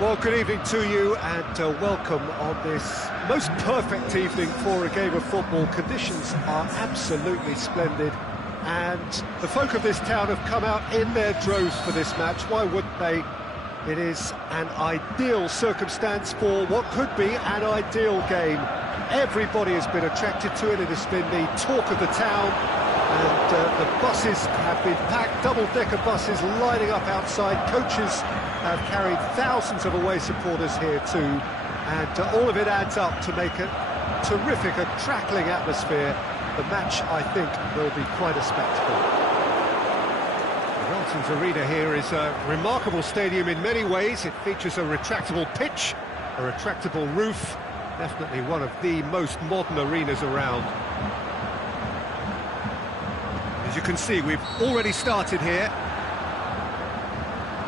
Well, good evening to you and welcome on this most perfect evening for a game of football. Conditions are absolutely splendid and the folk of this town have come out in their droves for this match. Why wouldn't they? It is an ideal circumstance for what could be an ideal game. Everybody has been attracted to it. It has been the talk of the town, and the buses have been packed, double-decker buses lining up outside. Coaches have carried thousands of away supporters here too, and all of it adds up to make a terrific, a crackling atmosphere. The match, I think, will be quite a spectacle. Rolton's Arena here is a remarkable stadium in many ways. It features a retractable pitch, a retractable roof, definitely one of the most modern arenas around. As you can see, we've already started here.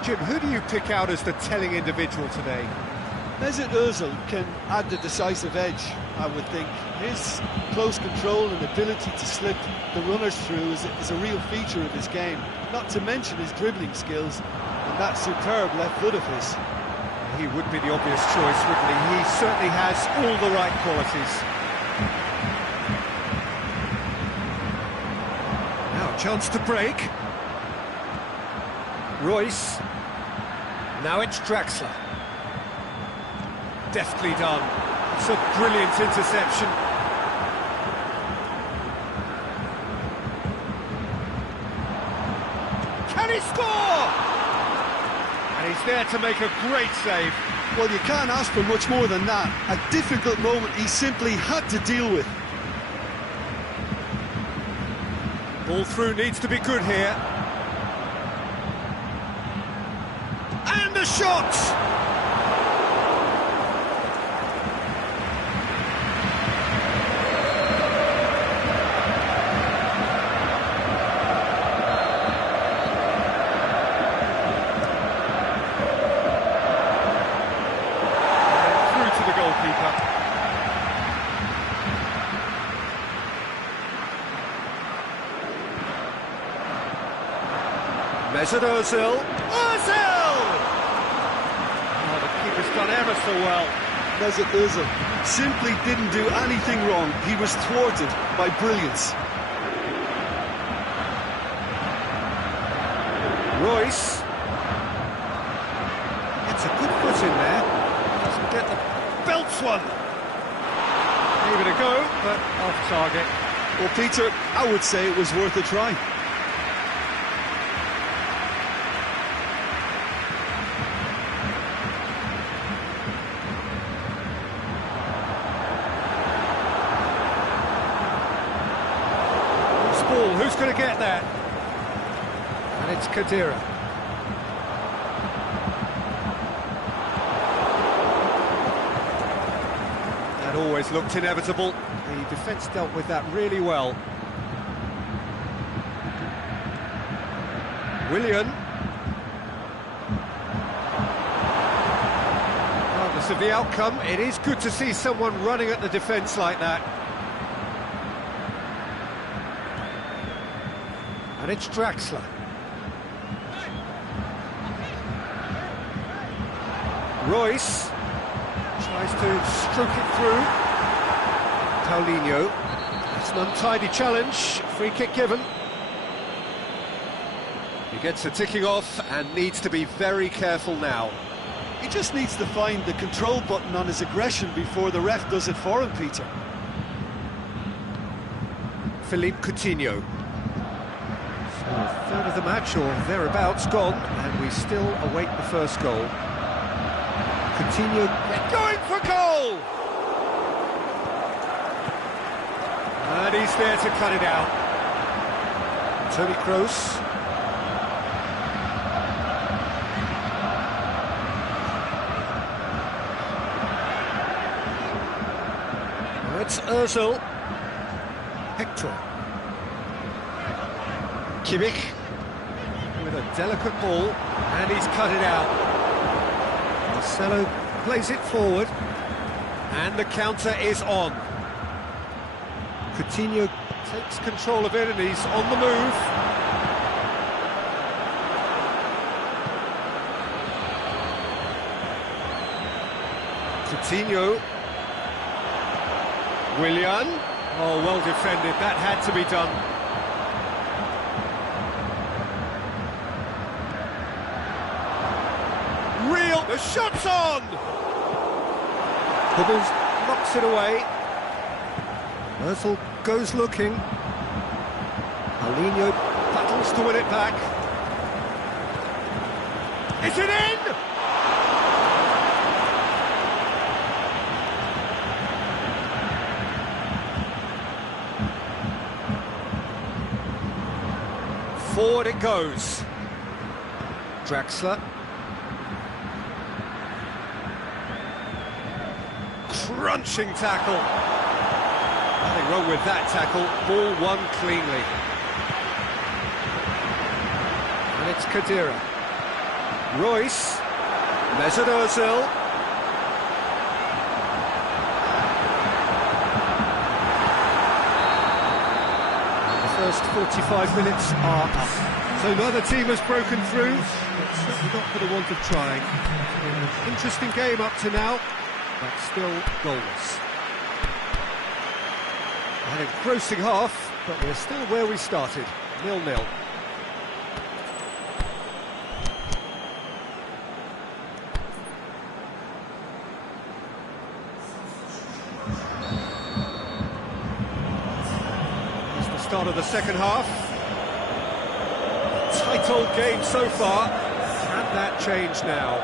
Jim, who do you pick out as the telling individual today? Mesut Ozil can add the decisive edge, I would think. His close control and ability to slip the runners through is a real feature of his game, not to mention his dribbling skills and that superb left foot of his. He would be the obvious choice, wouldn't he? He certainly has all the right qualities. Now, chance to break. Royce. Now it's Draxler. Deftly done. It's a brilliant interception. Can he score? And he's there to make a great save. Well, you can't ask for much more than that. A difficult moment he simply had to deal with. Ball through needs to be good here. And the shot! Mesut Ozil. Ozil! Oh, the keeper's done ever so well. Mesut Ozil simply didn't do anything wrong. He was thwarted by brilliance. Royce. Gets a good foot in there. Doesn't get the belts one. Gave it a go, but off target. Well, Peter, I would say it was worth a try. Who's going to get that? And it's Khedira. That always looked inevitable. The defence dealt with that really well. Willian. Regardless of the outcome, it is good to see someone running at the defence like that. And it's Draxler. Royce tries to stroke it through. Paulinho. It's an untidy challenge. Free kick given. He gets the ticking off and needs to be very careful now. He just needs to find the control button on his aggression before the ref does it for him, Peter. Philippe Coutinho. A third of the match, or thereabouts, gone, and we still await the first goal. Coutinho going for goal! And he's there to cut it out. Toni Kroos. It's Ozil. Hector. Kimmich with a delicate ball, and he's cut it out. Marcelo plays it forward, and the counter is on. Coutinho takes control of it, and he's on the move. Coutinho. Willian. Oh, well defended. That had to be done. Real. The shot's on! Hubbels knocks it away. Ozil goes looking. Paulinho battles to win it back. Is it in? Forward it goes. Draxler. Crunching tackle. Nothing wrong with that tackle. Ball won cleanly. And it's Khedira. Royce. Mesut Ozil. The first 45 minutes are up. So neither team has broken through. It's certainly not for the want of trying. Interesting game up to now, but still goals. An engrossing half, but we're still where we started, 0-0. It's the start of the second half. Tight old game so far. Can that change now?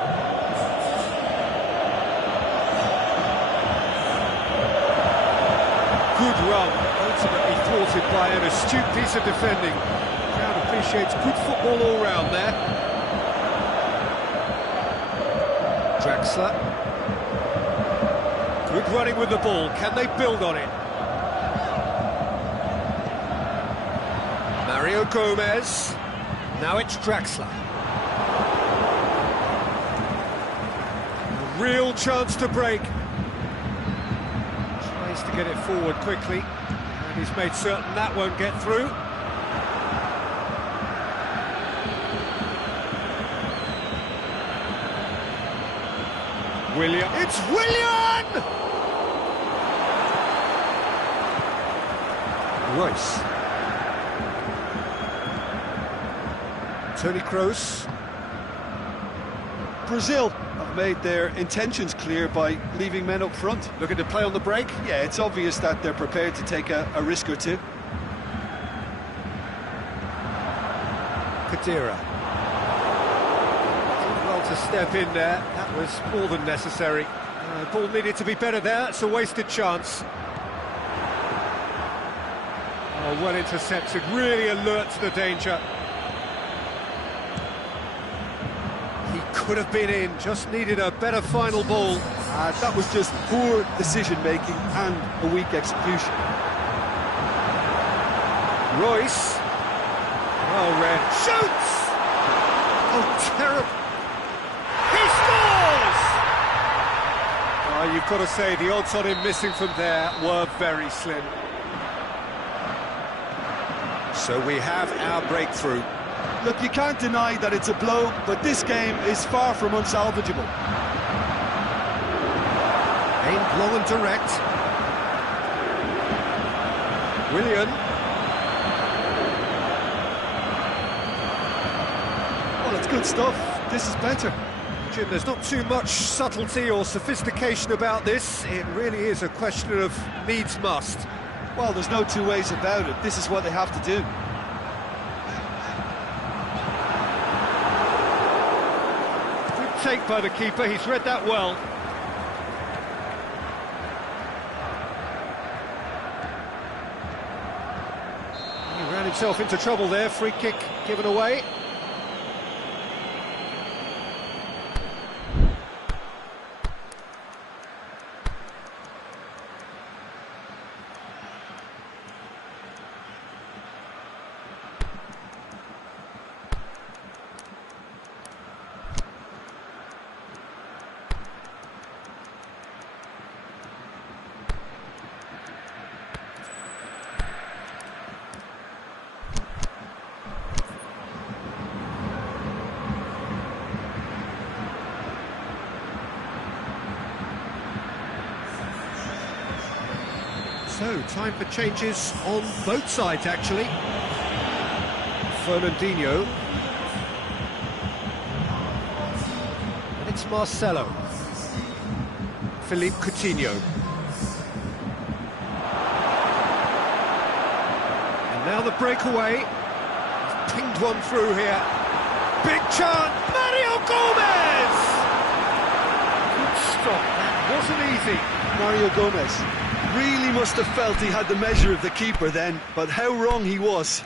Good run, ultimately thwarted by an astute piece of defending. The crowd appreciates good football all round there. Draxler. Good running with the ball. Can they build on it? Mario Gomez. Now it's Draxler. A real chance to break. To get it forward quickly, and he's made certain that won't get through. Willian, it's Willian! Royce. Toni Kroos. Brazil have made their intentions clear by leaving men up front. Looking to play on the break? Yeah, it's obvious that they're prepared to take a risk or two. Khedira. Did well to step in there. That was more than necessary. Ball needed to be better there. It's a wasted chance. Oh, well intercepted. Really alert to the danger. Could have been in, just needed a better final ball. That was just poor decision-making and a weak execution. Royce. Well read. Shoots! Oh, terrible. He scores! Oh, you've got to say, the odds on him missing from there were very slim. So we have our breakthrough. Look, you can't deny that it's a blow, but this game is far from unsalvageable. Aimed long and direct. Willian. Well, it's good stuff. This is better. Jim, there's not too much subtlety or sophistication about this. It really is a question of needs must. Well, there's no two ways about it. This is what they have to do. Take by the keeper, he's read that well. He ran himself into trouble there, free kick given away. So, time for changes on both sides, actually. Fernandinho. And it's Marcelo. Philippe Coutinho. And now the breakaway. He's pinged one through here. Big chance, Mario Gomez! Good stop, that wasn't easy. Mario Gomez really must have felt he had the measure of the keeper then, but how wrong he was.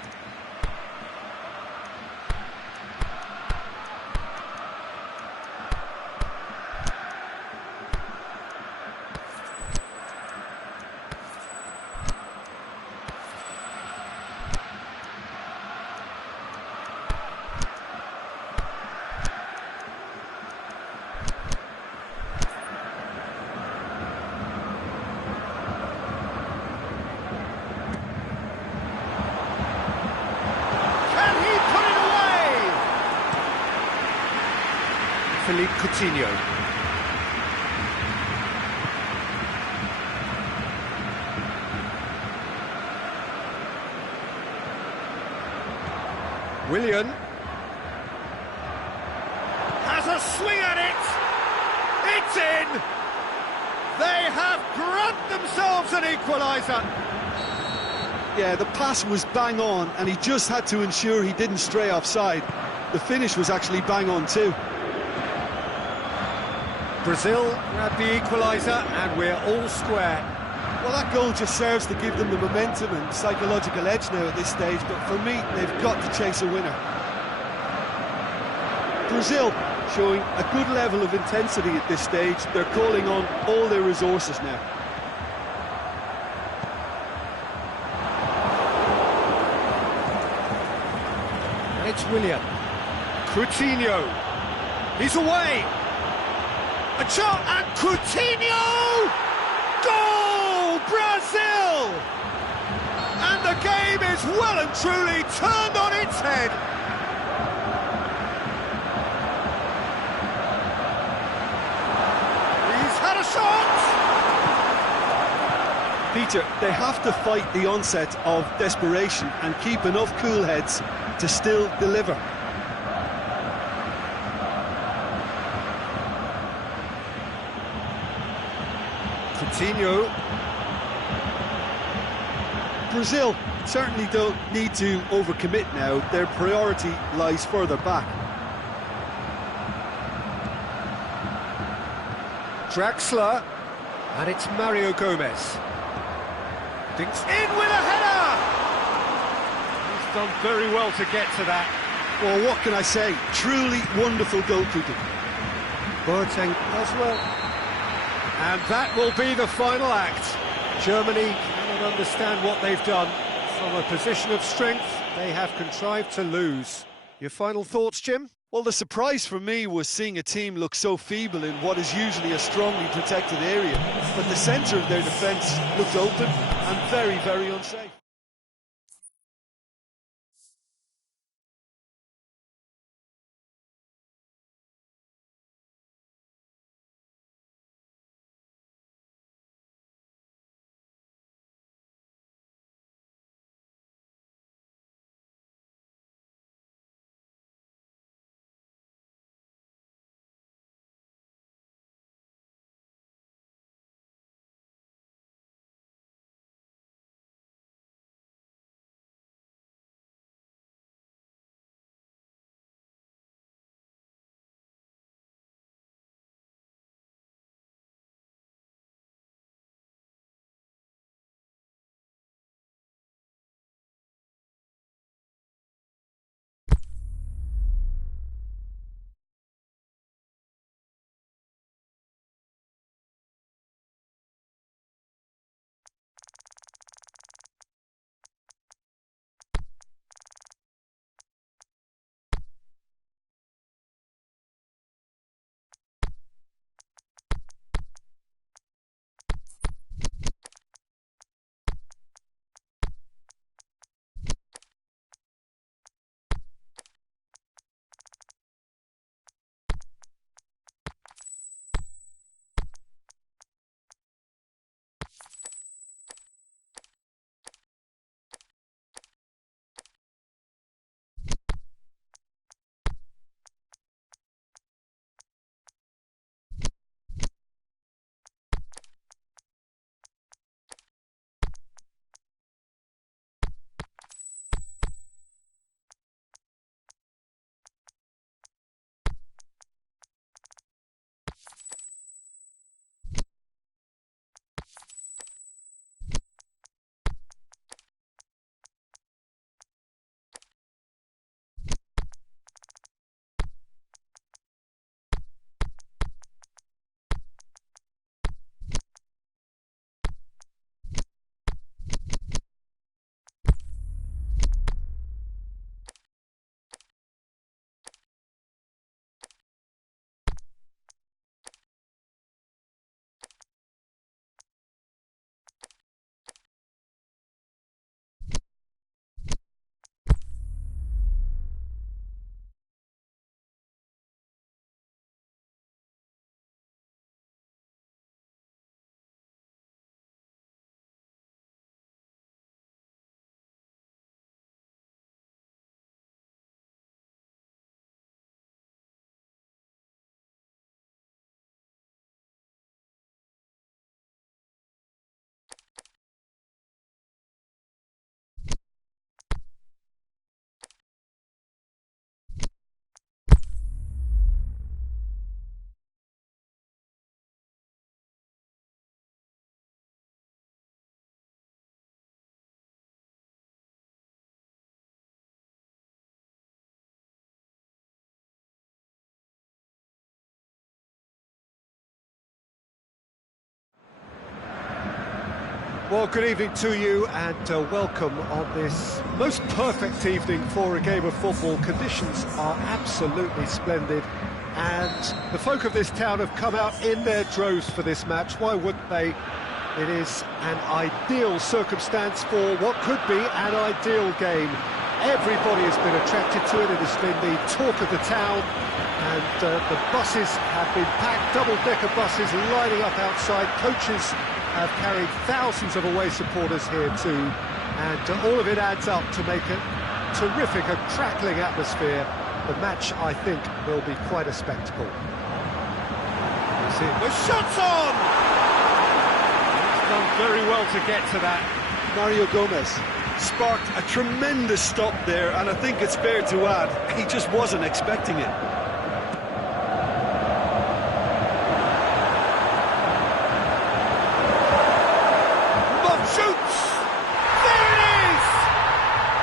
Philippe Coutinho. Willian has a swing at it. It's in. They have grabbed themselves an equaliser. Yeah, the pass was bang on, and he just had to ensure he didn't stray offside. The finish was actually bang on too. Brazil grabbed the equaliser, and we're all square. Well, that goal just serves to give them the momentum and psychological edge now at this stage, but for me, they've got to chase a winner. Brazil showing a good level of intensity at this stage. They're calling on all their resources now. And it's Willian. Coutinho. He's away. A shot, and Coutinho! Goal! Brazil! And the game is well and truly turned on its head. He's had a shot! Peter, they have to fight the onset of desperation and keep enough cool heads to still deliver. Coutinho. Brazil certainly don't need to overcommit now. Their priority lies further back. Draxler. And it's Mario Gomez. Dinks in with a header! He's done very well to get to that. Well, what can I say? Truly wonderful goalkeeping. Boateng does well. And that will be the final act. Germany cannot understand what they've done. From a position of strength, they have contrived to lose. Your final thoughts, Jim? Well, the surprise for me was seeing a team look so feeble in what is usually a strongly protected area. But the centre of their defence looked open and very, very unsafe. Well, good evening to you and welcome on this most perfect evening for a game of football. Conditions are absolutely splendid and the folk of this town have come out in their droves for this match. Why wouldn't they? It is an ideal circumstance for what could be an ideal game. Everybody has been attracted to it. It has been the talk of the town, and the buses have been packed, double-decker buses lining up outside. Coaches have carried thousands of away supporters here too, and all of it adds up to make a terrific, a crackling atmosphere. The match, I think, will be quite a spectacle. The shot's on! He's done very well to get to that. Mario Gomez sparked a tremendous stop there, and I think it's fair to add, he just wasn't expecting it. Shoots! There it is!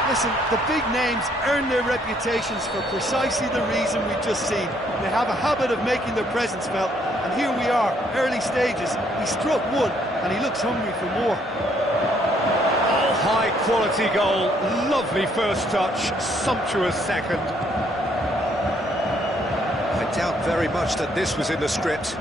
Listen, the big names earn their reputations for precisely the reason we've just seen. They have a habit of making their presence felt, and here we are, early stages. He struck one, and he looks hungry for more. High quality goal, lovely first touch, sumptuous second. I doubt very much that this was in the script.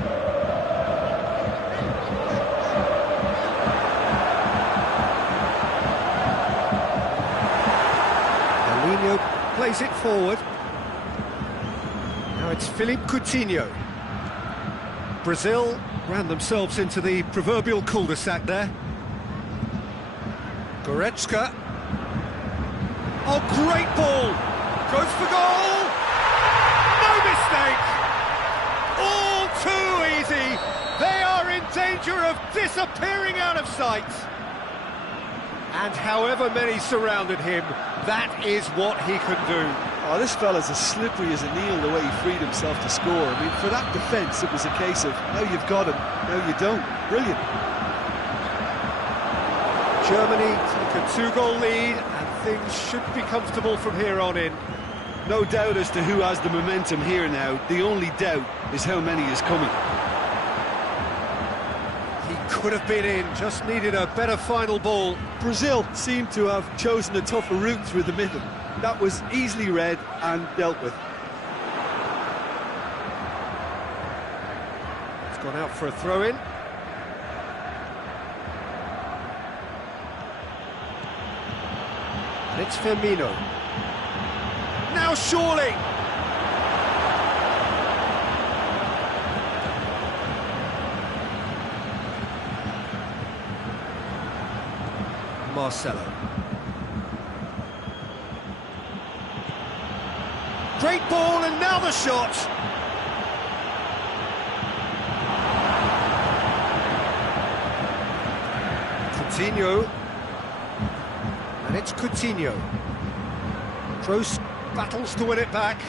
Coutinho plays it forward. Now it's Philippe Coutinho. Brazil ran themselves into the proverbial cul-de-sac there. Goretzka. Oh, great ball! Goes for goal! No mistake! All too easy! They are in danger of disappearing out of sight! And however many surrounded him, that is what he can do. Oh, this fella's as slippery as a needle the way he freed himself to score. I mean, for that defence, it was a case of, now you've got him, now you don't. Brilliant. Germany take a 2-goal lead and things should be comfortable from here on in. No doubt as to who has the momentum here now. The only doubt is how many is coming. He could have been in, just needed a better final ball. Brazil seemed to have chosen a tougher route through the middle. That was easily read and dealt with. It's gone out for a throw-in. It's Firmino. Now surely! Marcelo. Great ball, and now the shot! Coutinho. And it's Coutinho. Kroos battles to win it back.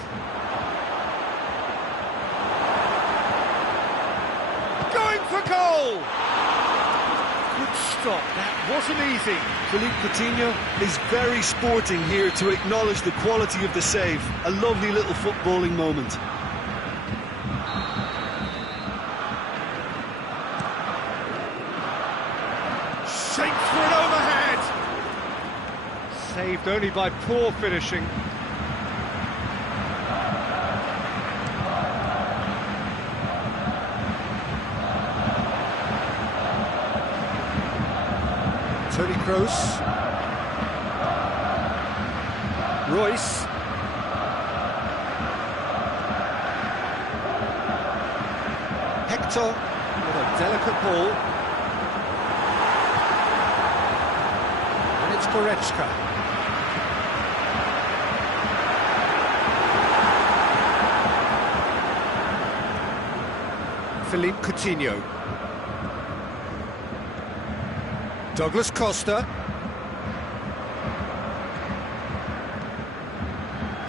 Going for goal! Good stop, that wasn't easy. Philippe Coutinho is very sporting here to acknowledge the quality of the save. A lovely little footballing moment. Shapes for an overhead! Saved only by poor finishing. Toni Kroos. Royce. Hector with a delicate ball. And it's Goretzka. Philippe Coutinho. Douglas Costa.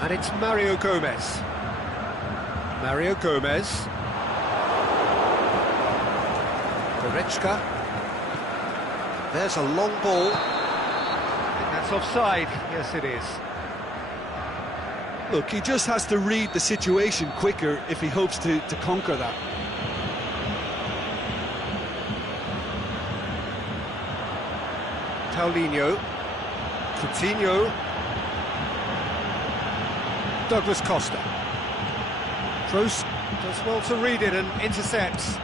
And it's Mario Gomez. Mario Gomez. Goretzka. There's a long ball. I think that's offside. Yes, it is. Look, he just has to read the situation quicker if he hopes to conquer that. Paulinho. Coutinho. Douglas Costa. Kroos does well to read it and intercepts.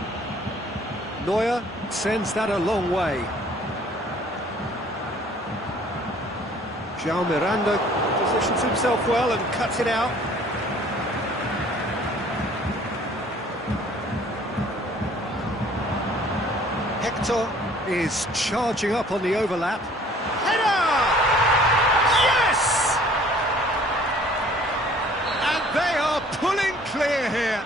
Neuer sends that a long way. João Miranda positions himself well and cuts it out. Hector is charging up on the overlap. Header! Yes! And they are pulling clear here.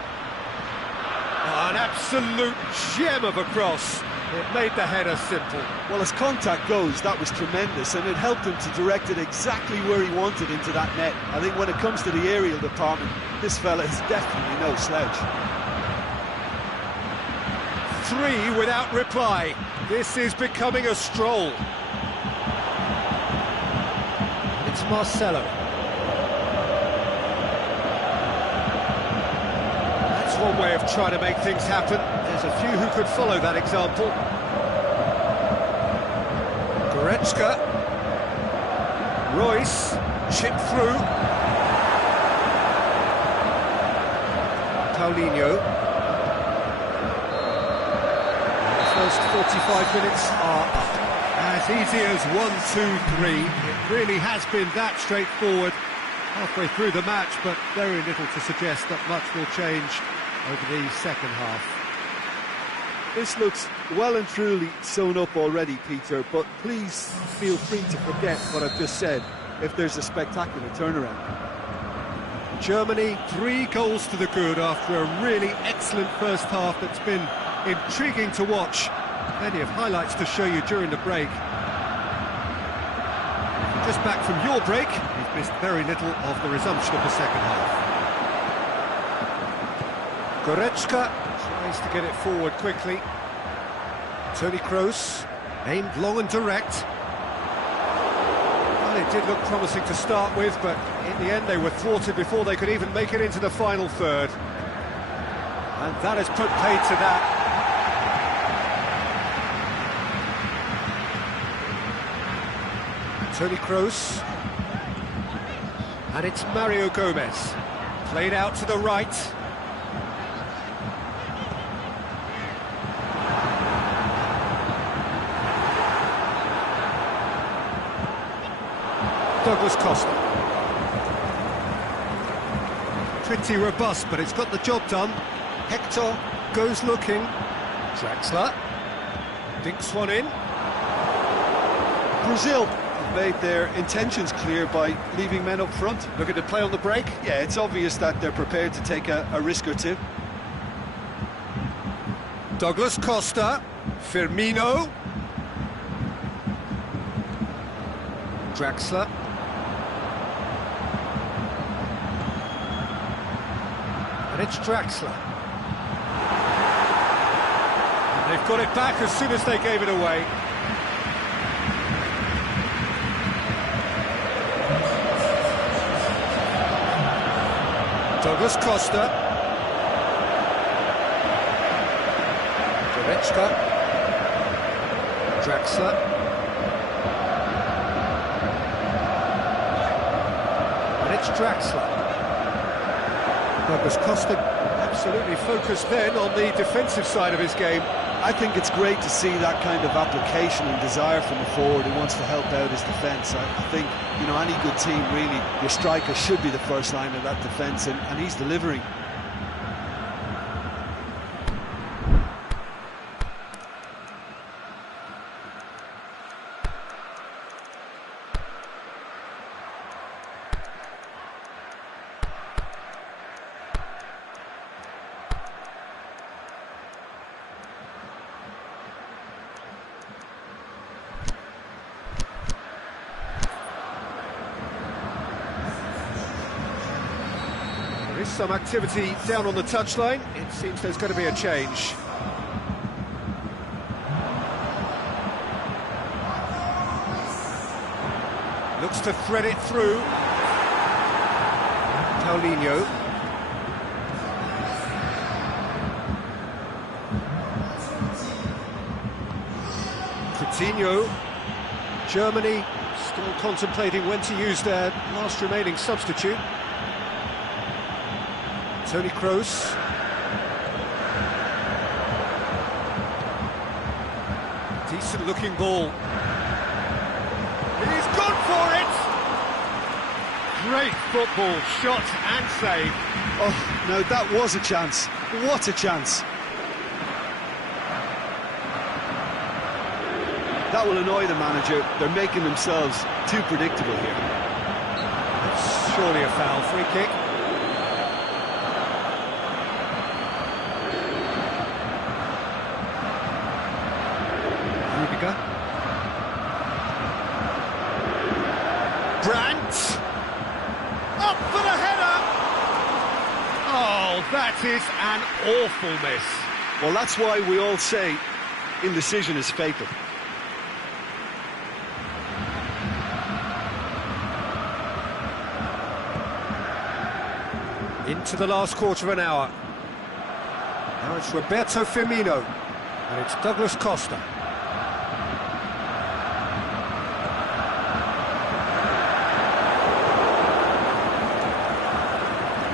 Oh, an absolute gem of a cross. It made the header simple. Well, as contact goes, that was tremendous, and it helped him to direct it exactly where he wanted into that net. I think when it comes to the aerial department, this fella is definitely no slouch. 3 without reply. This is becoming a stroll. It's Marcelo. That's one way of trying to make things happen. There's a few who could follow that example. Goretzka. Royce. Chip through. Paulinho. First 45 minutes are up. As easy as 1, 2, 3. It really has been that straightforward halfway through the match, but very little to suggest that much will change over the second half. This looks well and truly sewn up already, Peter, but please feel free to forget what I've just said if there's a spectacular turnaround. Germany, 3 goals to the good after a really excellent first half that's been intriguing to watch. Plenty of highlights to show you during the break. Just back from your break, you've missed very little of the resumption of the second half. Goretzka tries to get it forward quickly. Toni Kroos, aimed long and direct. Well, it did look promising to start with, but in the end they were thwarted before they could even make it into the final third. And that has put paid to that. Toni Kroos, and it's Mario Gomez, played out to the right. Douglas Costa. Pretty robust, but it's got the job done. Hector goes looking. Draxler dinks one in. Brazil made their intentions clear by leaving men up front. Looking to play on the break? Yeah, it's obvious that they're prepared to take a risk or two. Douglas Costa, Firmino. Draxler. And it's Draxler. And they've got it back as soon as they gave it away. Douglas Costa. Goretzka. Draxler. And it's Draxler. Douglas Costa absolutely focused then on the defensive side of his game. I think it's great to see that kind of application and desire from a forward who wants to help out his defence. I think, you know, any good team, really, your striker should be the first line of that defence, and he's delivering. There is some activity down on the touchline. It seems there's going to be a change. Looks to thread it through. Paulinho. Coutinho. Germany still contemplating when to use their last remaining substitute. Toni Kroos. Decent looking ball. He's gone for it! Great football, shot and save. Oh, no, that was a chance. What a chance. That will annoy the manager. They're making themselves too predictable here. It's surely a foul. Free kick. Rudiger. Brandt. Up for the header. Oh, that is an awful miss. Well, that's why we all say indecision is fatal. Into the last quarter of an hour. Now it's Roberto Firmino, and it's Douglas Costa.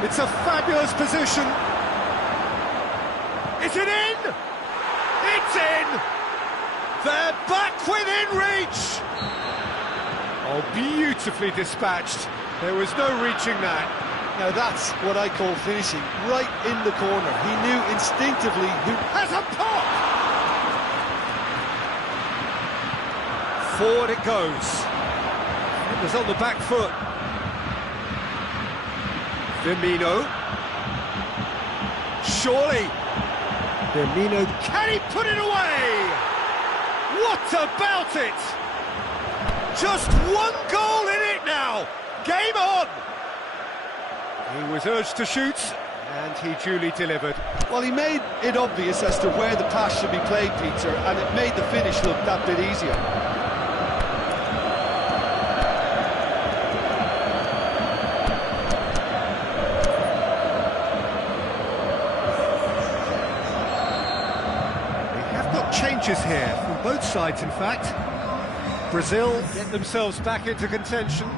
It's a fabulous position. Is it in? It's in! They're back within reach! Oh, beautifully dispatched. There was no reaching that. Now that's what I call finishing, right in the corner. He knew instinctively who has a pop! Forward it goes. It was on the back foot. Firmino. Surely. Firmino, can he put it away? What about it? Just one goal in it now. Game on. He was urged to shoot, and he duly delivered. Well, he made it obvious as to where the pass should be played, Peter, and it made the finish look that bit easier. We have got changes here, from both sides, in fact. Brazil get themselves back into contention.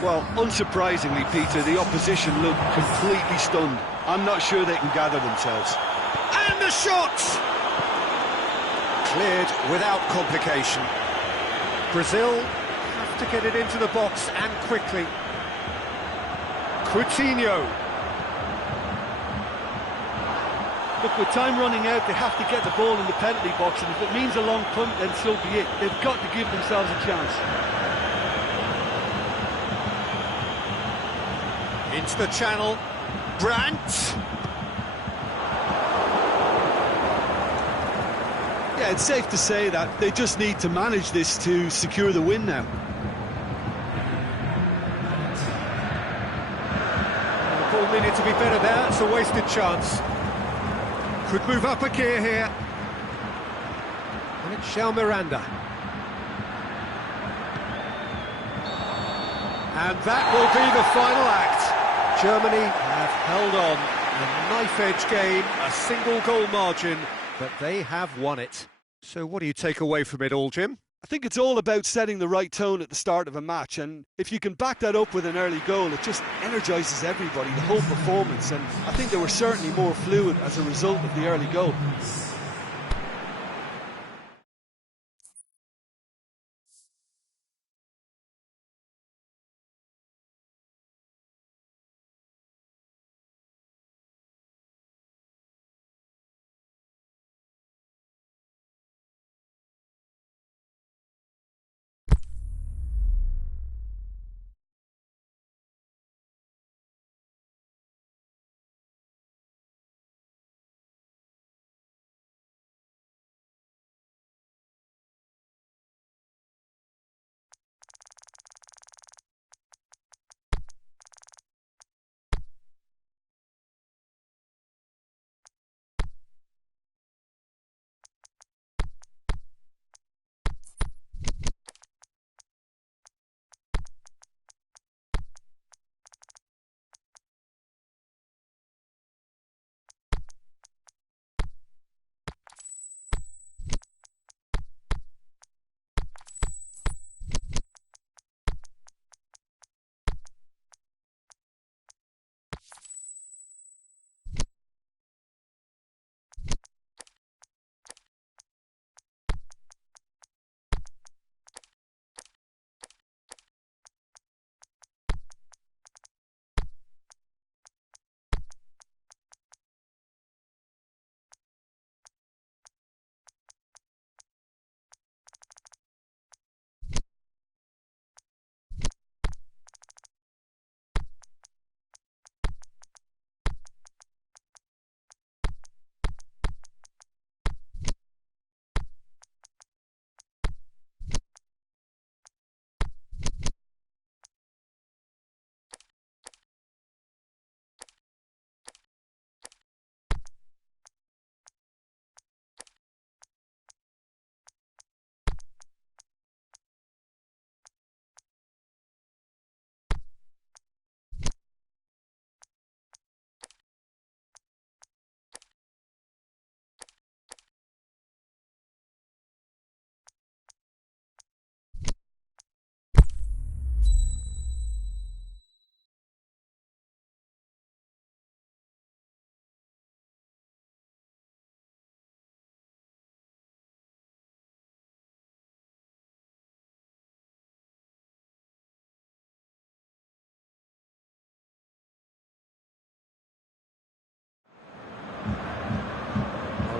Well, unsurprisingly, Peter, the opposition look completely stunned. I'm not sure they can gather themselves. And the shot! Cleared without complication. Brazil have to get it into the box and quickly. Coutinho. Look, with time running out, they have to get the ball in the penalty box, and if it means a long punt, then so be it. They've got to give themselves a chance. Into the channel, Brandt. Yeah, it's safe to say that they just need to manage this to secure the win now. The ball needed to be better there, it's a wasted chance. Could move up a gear here. And it's Shao Miranda. And that will be the final act. Germany have held on, a knife-edge game, a single-goal margin, but they have won it. So what do you take away from it all, Jim? I think it's all about setting the right tone at the start of a match, and if you can back that up with an early goal, it just energises everybody, the whole performance, and I think they were certainly more fluid as a result of the early goal.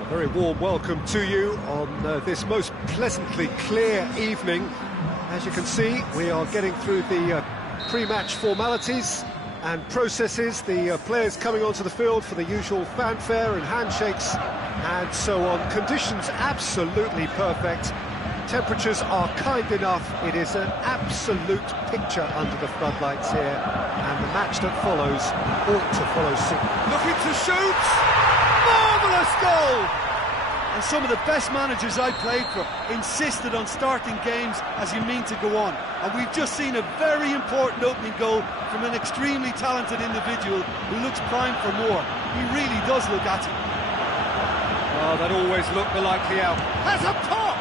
Very warm welcome to you on this most pleasantly clear evening. As you can see, we are getting through the pre-match formalities and processes, the players coming onto the field for the usual fanfare and handshakes and so on. Conditions absolutely perfect. Temperatures are kind enough. It is an absolute picture under the floodlights here, and the match that follows ought to follow suit. Looking to shoot! Marvellous goal! And some of the best managers I played for insisted on starting games as you mean to go on. And we've just seen a very important opening goal from an extremely talented individual who looks primed for more. He really does look at it. Oh, that always looked the likely out. Has a pop!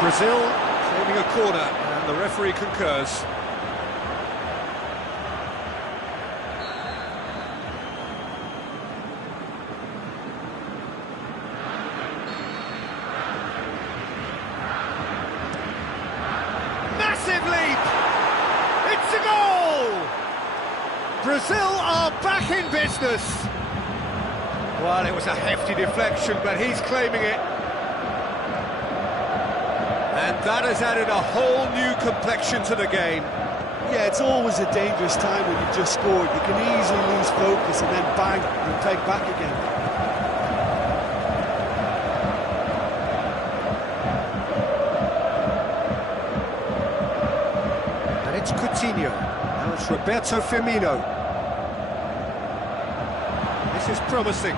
Brazil claiming a corner, and the referee concurs. Massive leap! It's a goal! Brazil are back in business. Well, it was a hefty deflection, but he's claiming it. And that has added a whole new complexion to the game. Yeah, it's always a dangerous time when you've just scored. You can easily lose focus and then bang, and take back again. And it's Coutinho. Now it's Roberto Firmino. This is promising.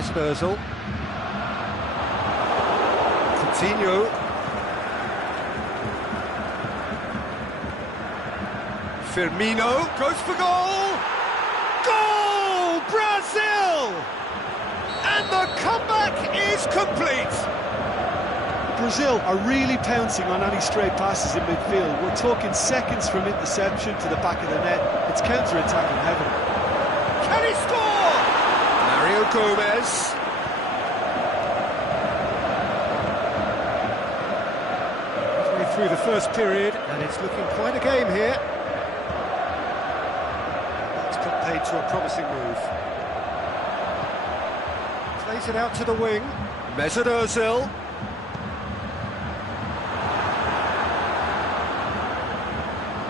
NSYR0704. Coutinho. Firmino goes for goal! Goal! Brazil! And the comeback is complete! Brazil are really pouncing on any stray passes in midfield. We're talking seconds from interception to the back of the net. It's counter-attack in heaven. Can he score? Mario Gomez. Halfway through the first period, and it's looking quite a game here. That's played to a promising move. Plays it out to the wing. Mesut Ozil.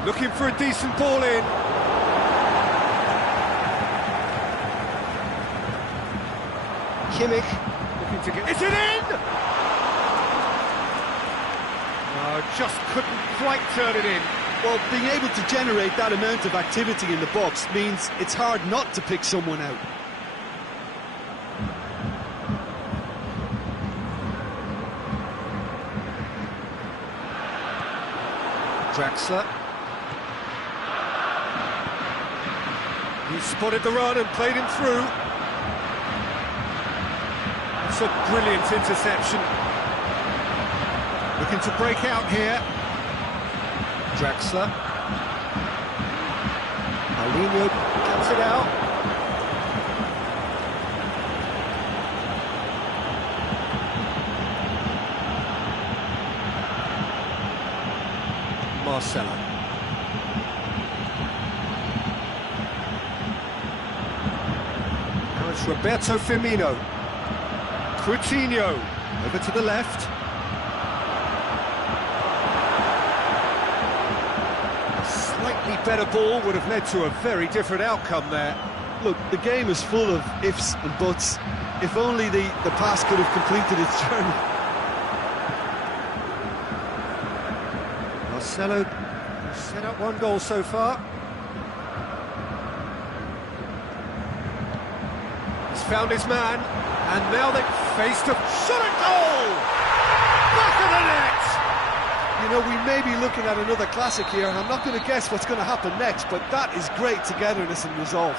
Looking for a decent ball in. Kimmich looking to get... Is it in? No, just couldn't quite turn it in. Well, being able to generate that amount of activity in the box means it's hard not to pick someone out. Draxler. He spotted the run and played him through. It's a brilliant interception. Looking to break out here. Draxler. Paulinho cuts it out. Marcelo. Now it's Roberto Firmino. Coutinho over to the left. A slightly better ball would have led to a very different outcome there. Look, the game is full of ifs and buts. If only the pass could have completed its journey. Marcelo set up one goal so far. He's found his man, and now they face to shot a goal! Back of the net! You know, we may be looking at another classic here, and I'm not going to guess what's going to happen next, but that is great togetherness and resolve.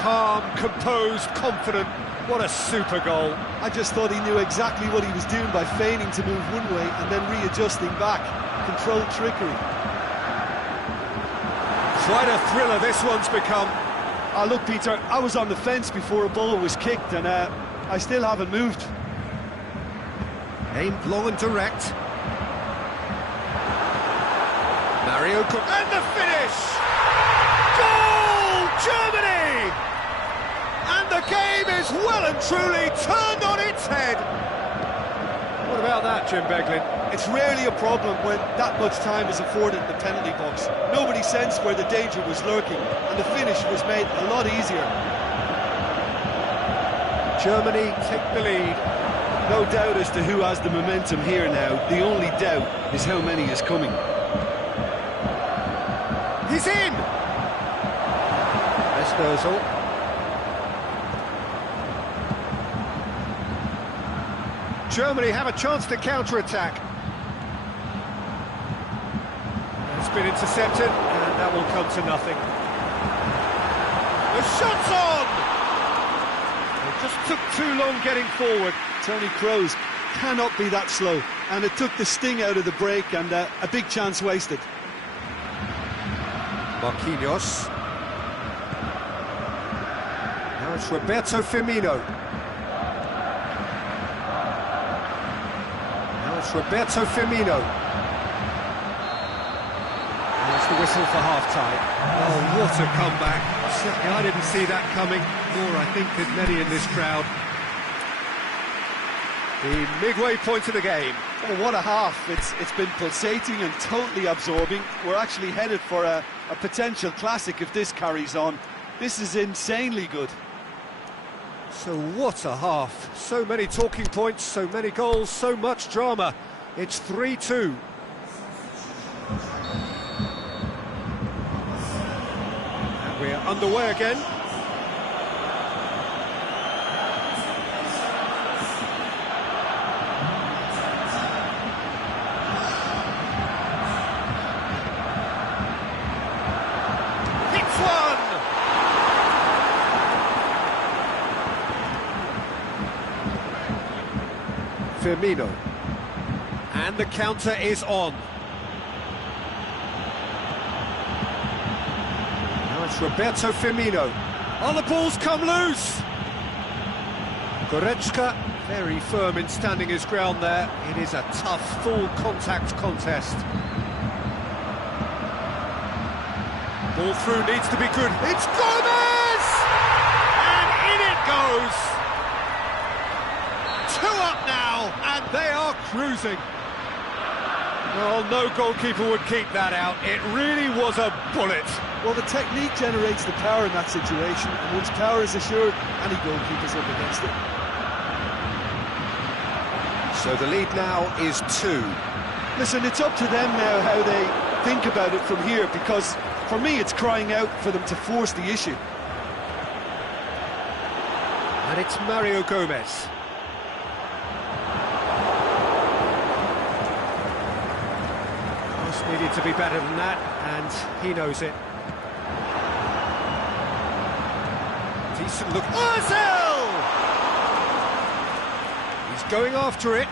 Calm, composed, confident. What a super goal. I just thought he knew exactly what he was doing by feigning to move one way and then readjusting back. Controlled trickery. Quite a thriller this one's become. Look, Peter, I was on the fence before a ball was kicked, and I still haven't moved. Aimed long and direct. And the finish! Goal! Germany! And the game is well and truly turned on its head. What about that, Jim Beglin? It's rarely a problem when that much time is afforded in the penalty box. Nobody sensed where the danger was lurking, and the finish was made a lot easier. Germany take the lead. No doubt as to who has the momentum here now. The only doubt is how many is coming. He's in! Özil. Germany have a chance to counter-attack. It's been intercepted, and that will come to nothing. The shot's on! It just took too long getting forward. Tony Kroos cannot be that slow, and it took the sting out of the break, and a big chance wasted. Marquinhos. Now it's Roberto Firmino. Roberto Firmino. And that's the whistle for half-time. Oh, what a comeback. Certainly I didn't see that coming, nor I think did many in this crowd. The midway point of the game. Oh, what a half. It's been pulsating and totally absorbing. We're actually headed for a potential classic if this carries on. This is insanely good. So what a half. So many talking points, so many goals, so much drama. It's 3-2. And we're underway again. Hits one! Firmino, and the counter is on. Now it's Roberto Firmino. Oh, the ball's come loose! Goretzka, very firm in standing his ground there. It is a tough, full contact contest. Ball through needs to be good. It's Gomez! And in it goes! 2 up now, and they are cruising. Well, no goalkeeper would keep that out. It really was a bullet. Well, the technique generates the power in that situation, and once power is assured, any goalkeeper's up against it. So the lead now is 2. Listen, it's up to them now how they think about it from here, because for me it's crying out for them to force the issue. And it's Mario Gomez. Needed to be better than that, and he knows it. Decent look. Ozil! He's going after it.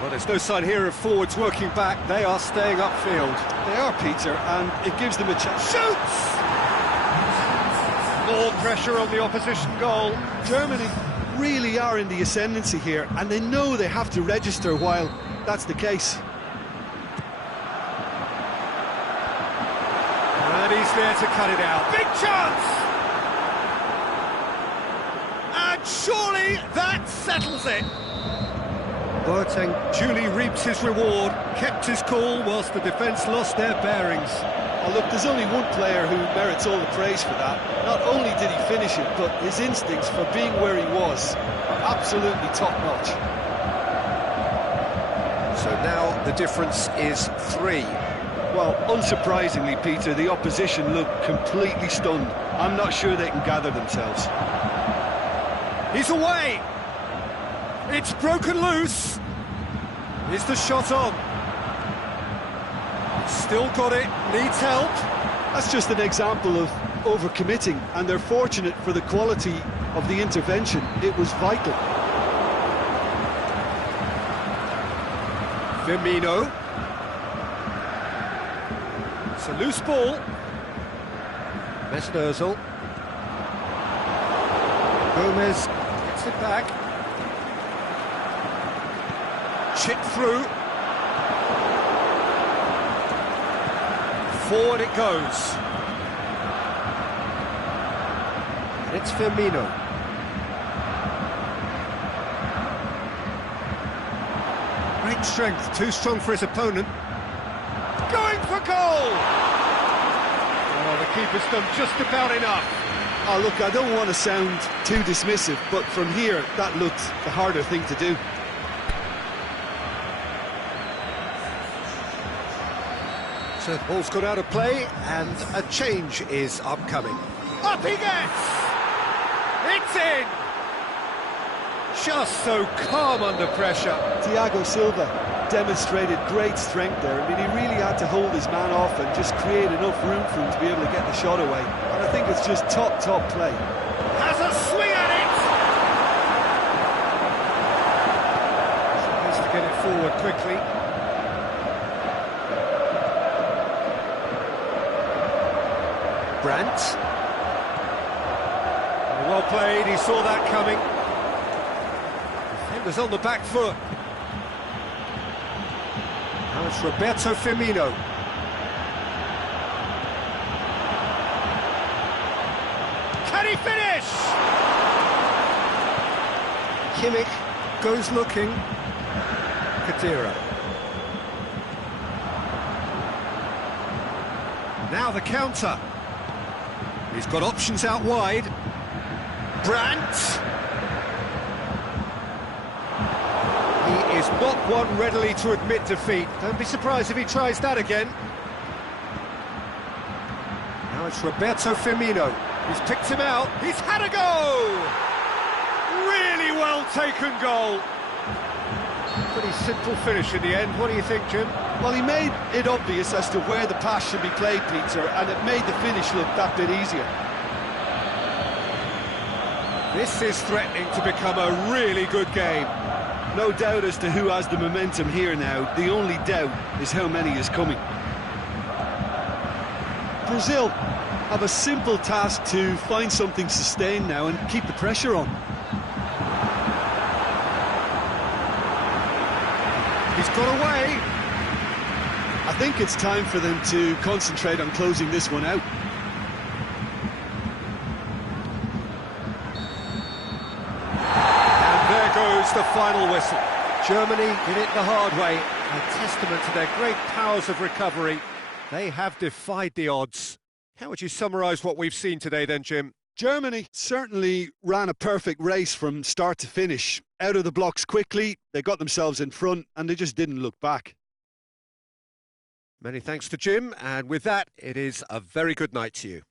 Well, there's no sign here of forwards working back. They are staying upfield. They are, Peter, and it gives them a chance. Shoots! More pressure on the opposition goal. Germany really are in the ascendancy here, and they know they have to register while that's the case. And he's there to cut it out. Big chance! And surely that settles it. Boateng duly reaps his reward, kept his cool whilst the defence lost their bearings. Oh, look, there's only one player who merits all the praise for that. Not only did he finish it, but his instincts for being where he was are absolutely top-notch. So now the difference is 3. Well, unsurprisingly, Peter, the opposition look completely stunned. I'm not sure they can gather themselves. He's away! It's broken loose! Is the shot on? Still got it, needs help. That's just an example of overcommitting, and they're fortunate for the quality of the intervention. It was vital. Firmino. It's a loose ball. Mesut Ozil. Gomez gets it back. Chip through. Forward it goes. And it's Firmino. Great strength, too strong for his opponent. Going for goal! Oh, the keeper's done just about enough. Oh, look, I don't want to sound too dismissive, but from here, that looked the harder thing to do. So the ball's got out of play, and a change is upcoming. Up he gets! It's in! Just so calm under pressure. Thiago Silva demonstrated great strength there. I mean, he really had to hold his man off and just create enough room for him to be able to get the shot away. And I think it's just top play. Has a swing at it! Needs to get it forward quickly. Brandt. Well played, he saw that coming. Defenders on the back foot. Now it's Roberto Firmino. Can he finish? Kimmich goes looking. Khedira. Now the counter. He's got options out wide. Brandt. He is not one readily to admit defeat. Don't be surprised if he tries that again. Now it's Roberto Firmino. He's picked him out. He's had a go! Really well taken goal. Pretty simple finish in the end. What do you think, Jim? Well, he made it obvious as to where the pass should be played, Peter, and it made the finish look that bit easier. This is threatening to become a really good game. No doubt as to who has the momentum here now. The only doubt is how many is coming. Brazil have a simple task to find something sustained now and keep the pressure on. He's got away. I think it's time for them to concentrate on closing this one out. And there goes the final whistle. Germany did it the hard way. A testament to their great powers of recovery. They have defied the odds. How would you summarise what we've seen today then, Jim? Germany certainly ran a perfect race from start to finish. Out of the blocks quickly, they got themselves in front, and they just didn't look back. Many thanks to Jim, and with that, it is a very good night to you.